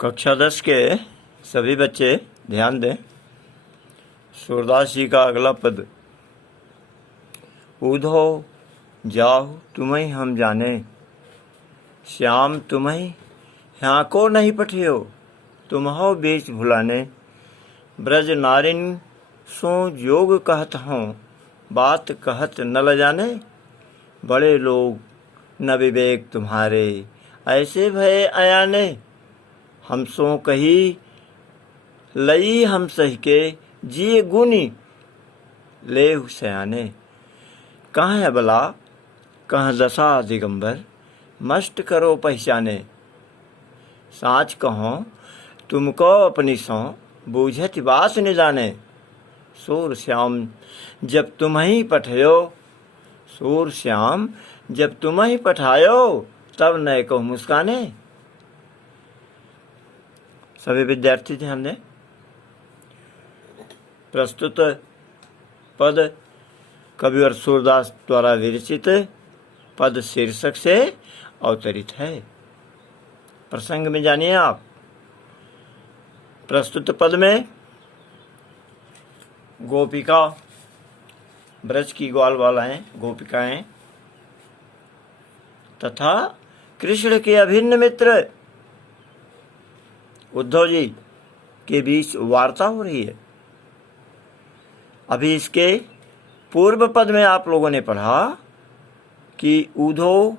कक्षा 10 के सभी बच्चे ध्यान दें। सूरदास जी का अगला पद। ऊधो जाओ तुम्हें हम जाने, श्याम तुम्हें यहाँ को नहीं पठियो, तुम हो बीच भुलाने। ब्रज नारिन सो जोग कहत हों, बात कहत न ल जाने। बड़े लोग न विवेक तुम्हारे, ऐसे भय अयाने। हम सो कही लई हम सही के, जिए गुनी ले सयाने। कहाँ अबला कहाँ दशा दिगंबर, मस्ट करो पहचाने। साँच कहो तुमको अपनी सो, बूझत बात न जाने। सूर श्याम जब तुम ही पठायो, सूर श्याम जब तुम ही पठायो, तब नए को मुस्काने। सभी विद्यार्थी ध्यान दें। प्रस्तुत पद कविवर सूरदास द्वारा विरचित पद शीर्षक से अवतरित है। प्रसंग में जानिए आप। प्रस्तुत पद में गोपिका, ब्रज की ग्वालबालाएं गोपिकाएं तथा कृष्ण के अभिन्न मित्र उद्धव जी के बीच वार्ता हो रही है। अभी इसके पूर्व पद में आप लोगों ने पढ़ा कि ऊधो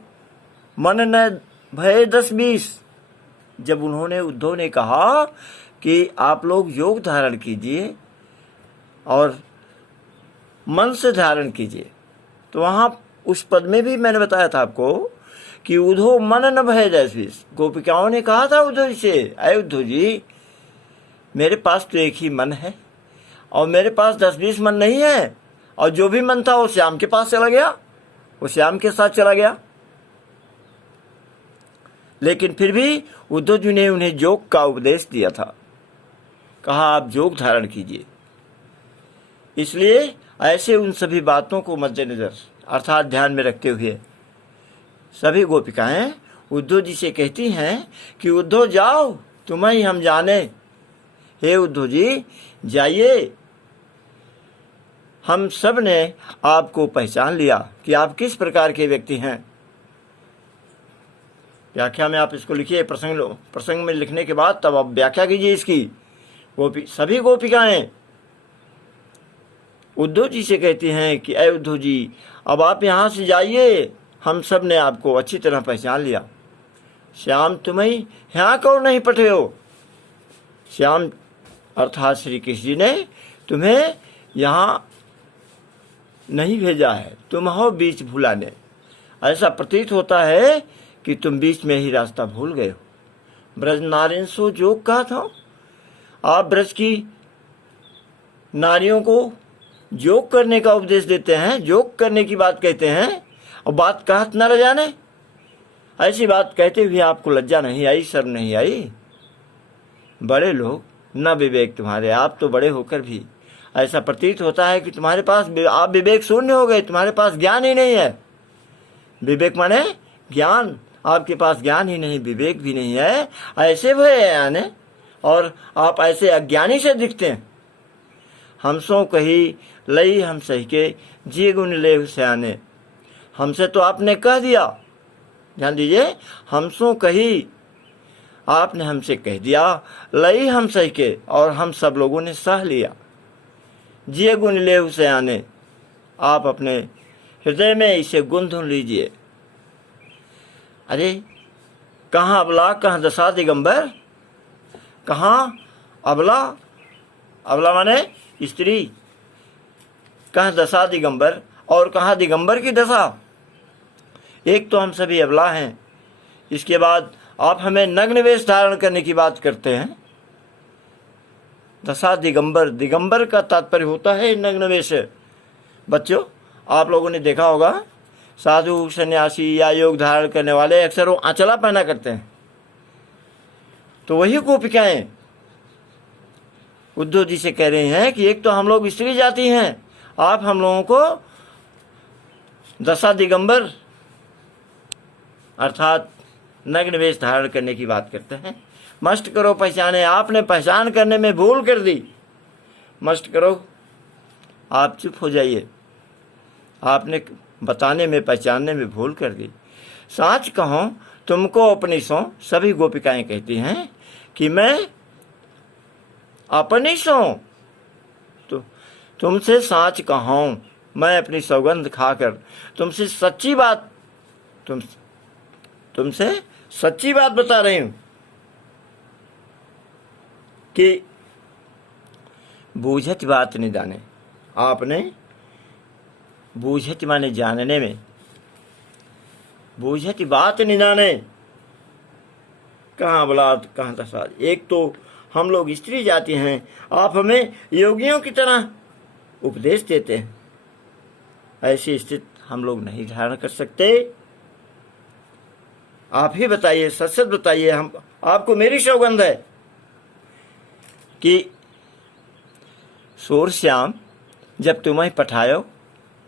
मन न भय 10-20। जब उद्धव ने कहा कि आप लोग योग धारण कीजिए और मन से धारण कीजिए, तो वहाँ उस पद में भी मैंने बताया था आपको कि उद्धव मन न भय 10-20। गोपिकाओं ने कहा था उद्धव जी से, अरे उद्धव जी मेरे पास तो एक ही मन है और मेरे पास 10-20 मन नहीं है, और जो भी मन था वो श्याम के पास चला गया, वो श्याम के साथ चला गया। लेकिन फिर भी उद्धव जी ने उन्हें योग का उपदेश दिया था, कहा आप योग धारण कीजिए। इसलिए ऐसे उन सभी बातों को मद्देनजर अर्थात ध्यान में रखते हुए सभी गोपिकाएं उद्धव जी से कहती हैं कि उद्धव जाओ तुम्हें ही हम जाने। हे उद्धव जी जाइए, हम सब ने आपको पहचान लिया कि आप किस प्रकार के व्यक्ति हैं। व्याख्या में आप इसको लिखिए। प्रसंग में लिखने के बाद तब आप व्याख्या कीजिए इसकी। सभी गोपिकाएं उद्धव जी से कहती हैं कि अय उद्धव जी अब आप यहाँ से जाइए, हम सब ने आपको अच्छी तरह पहचान लिया। श्याम तुम्हें यहाँ को नहीं पठियो, श्याम अर्थात श्री कृष्ण जी ने तुम्हें यहाँ नहीं भेजा है, तुम हो बीच भुलाने। ऐसा प्रतीत होता है कि तुम बीच में ही रास्ता भूल गए हो। ब्रज नारिन सो जोग कहा था, आप ब्रज की नारियों को योग करने का उपदेश देते हैं, योग करने की बात कहते हैं, और बात कहत न जाने। ऐसी बात कहते हुए आपको लज्जा नहीं आई, शर्म नहीं आई। बड़े लोग न विवेक तुम्हारे, आप तो बड़े होकर भी ऐसा प्रतीत होता है कि तुम्हारे पास आप विवेक शून्य हो गए, तुम्हारे पास ज्ञान ही नहीं है। विवेक माने ज्ञान, आपके पास ज्ञान ही नहीं, विवेक भी नहीं है। ऐसे भय आने और आप ऐसे अज्ञानी से दिखते हैं। हम सो कही लई हम सही के, जी गुण ले सयाने। हमसे तो आपने कह दिया, ध्यान दीजिए, हम सो कही आपने हमसे कह दिया, लई हम सही के, और हम सब लोगों ने सह लिया। जिए गुण ले सयाने, आप अपने हृदय में इसे गुण धुन लीजिए। अरे कहाँ अबला कहाँ दशा दिगंबर, कहाँ अबला, अबला माने स्त्री, कहाँ दशा दिगंबर, और कहाँ दिगंबर की दशा। एक तो हम सभी अबला हैं, इसके बाद आप हमें नग्न वेश धारण करने की बात करते हैं। दशा दिगंबर, दिगंबर का तात्पर्य होता है नग्न वेश। बच्चों आप लोगों ने देखा होगा साधु सन्यासी या योग धारण करने वाले अक्सर वो आंचला पहना करते हैं। तो वही गोपिकाएं उद्धव जी से कह रहे हैं कि एक तो हम लोग स्त्री जाति हैं, आप हम लोगों को दशा दिगंबर अर्थात नग्न वेश धारण करने की बात करते हैं। मस्ट करो पहचाने, आपने पहचान करने में भूल कर दी। मस्ट करो, आप चुप हो जाइए, आपने बताने में पहचानने में भूल कर दी। साच कहूं तुमको अपनी सो, सभी गोपिकाएं कहती हैं कि मैं अपनी सो तो तुमसे साच कहूं, मैं अपनी सौगंध खाकर तुमसे सच्ची बात तुमसे सच्ची बात बता रही हूं कि बूझत बात नहीं जाने। आपने बूझत माने जानने में, बूझत बात नहीं जाने, कहाँ बलात् कहाँ तसाद। एक तो हम लोग स्त्री जाति हैं, आप हमें योगियों की तरह उपदेश देते हैं। ऐसी स्थिति हम लोग नहीं धारण कर सकते। आप ही बताइए, सच सच बताइए, हम आपको मेरी सौगंध है कि सूरश्याम जब तुम्हें पठायो,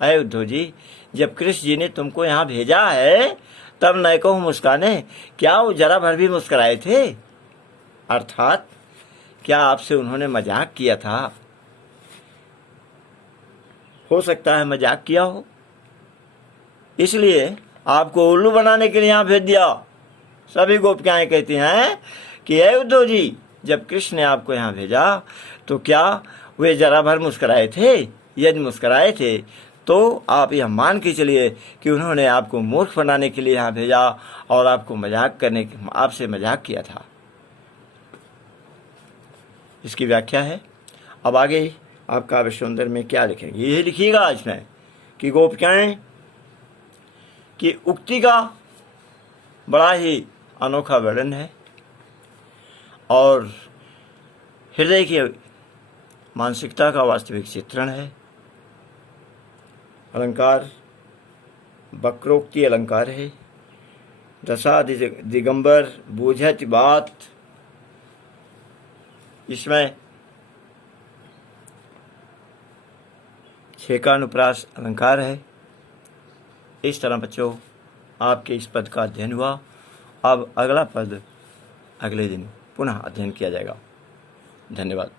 अय उद्धव जी, जब कृष्ण जी ने तुमको यहाँ भेजा है तब न को मुस्काने, क्या वो जरा भर भी मुस्कुराए थे? अर्थात क्या आपसे उन्होंने मजाक किया था? हो सकता है मजाक किया हो, इसलिए आपको उल्लू बनाने के लिए यहाँ भेज दिया। सभी गोपिकाएं कहती हैं कि हे उद्धव जी, जब कृष्ण ने आपको यहाँ भेजा तो क्या वे जरा भर मुस्कुराए थे? यदि मुस्कुराए थे तो आप यह मान के चलिए कि उन्होंने आपको मूर्ख बनाने के लिए यहाँ भेजा और आपको आपसे मजाक किया था। इसकी व्याख्या है। अब आगे आप काव्य सौंदर्य में क्या लिखेंगे, यही लिखिएगा इसमें कि गोपिकाएं की उक्ति का बड़ा ही अनोखा वर्णन है और हृदय की मानसिकता का वास्तविक चित्रण है। अलंकार वक्रोक्ति अलंकार है। दशा दिगंबर बूझत बात, इसमें छेकानुप्रास अलंकार है। इस तरह बच्चों आपके इस पद का अध्ययन हुआ। अब अगला पद अगले दिन पुनः अध्ययन किया जाएगा। धन्यवाद।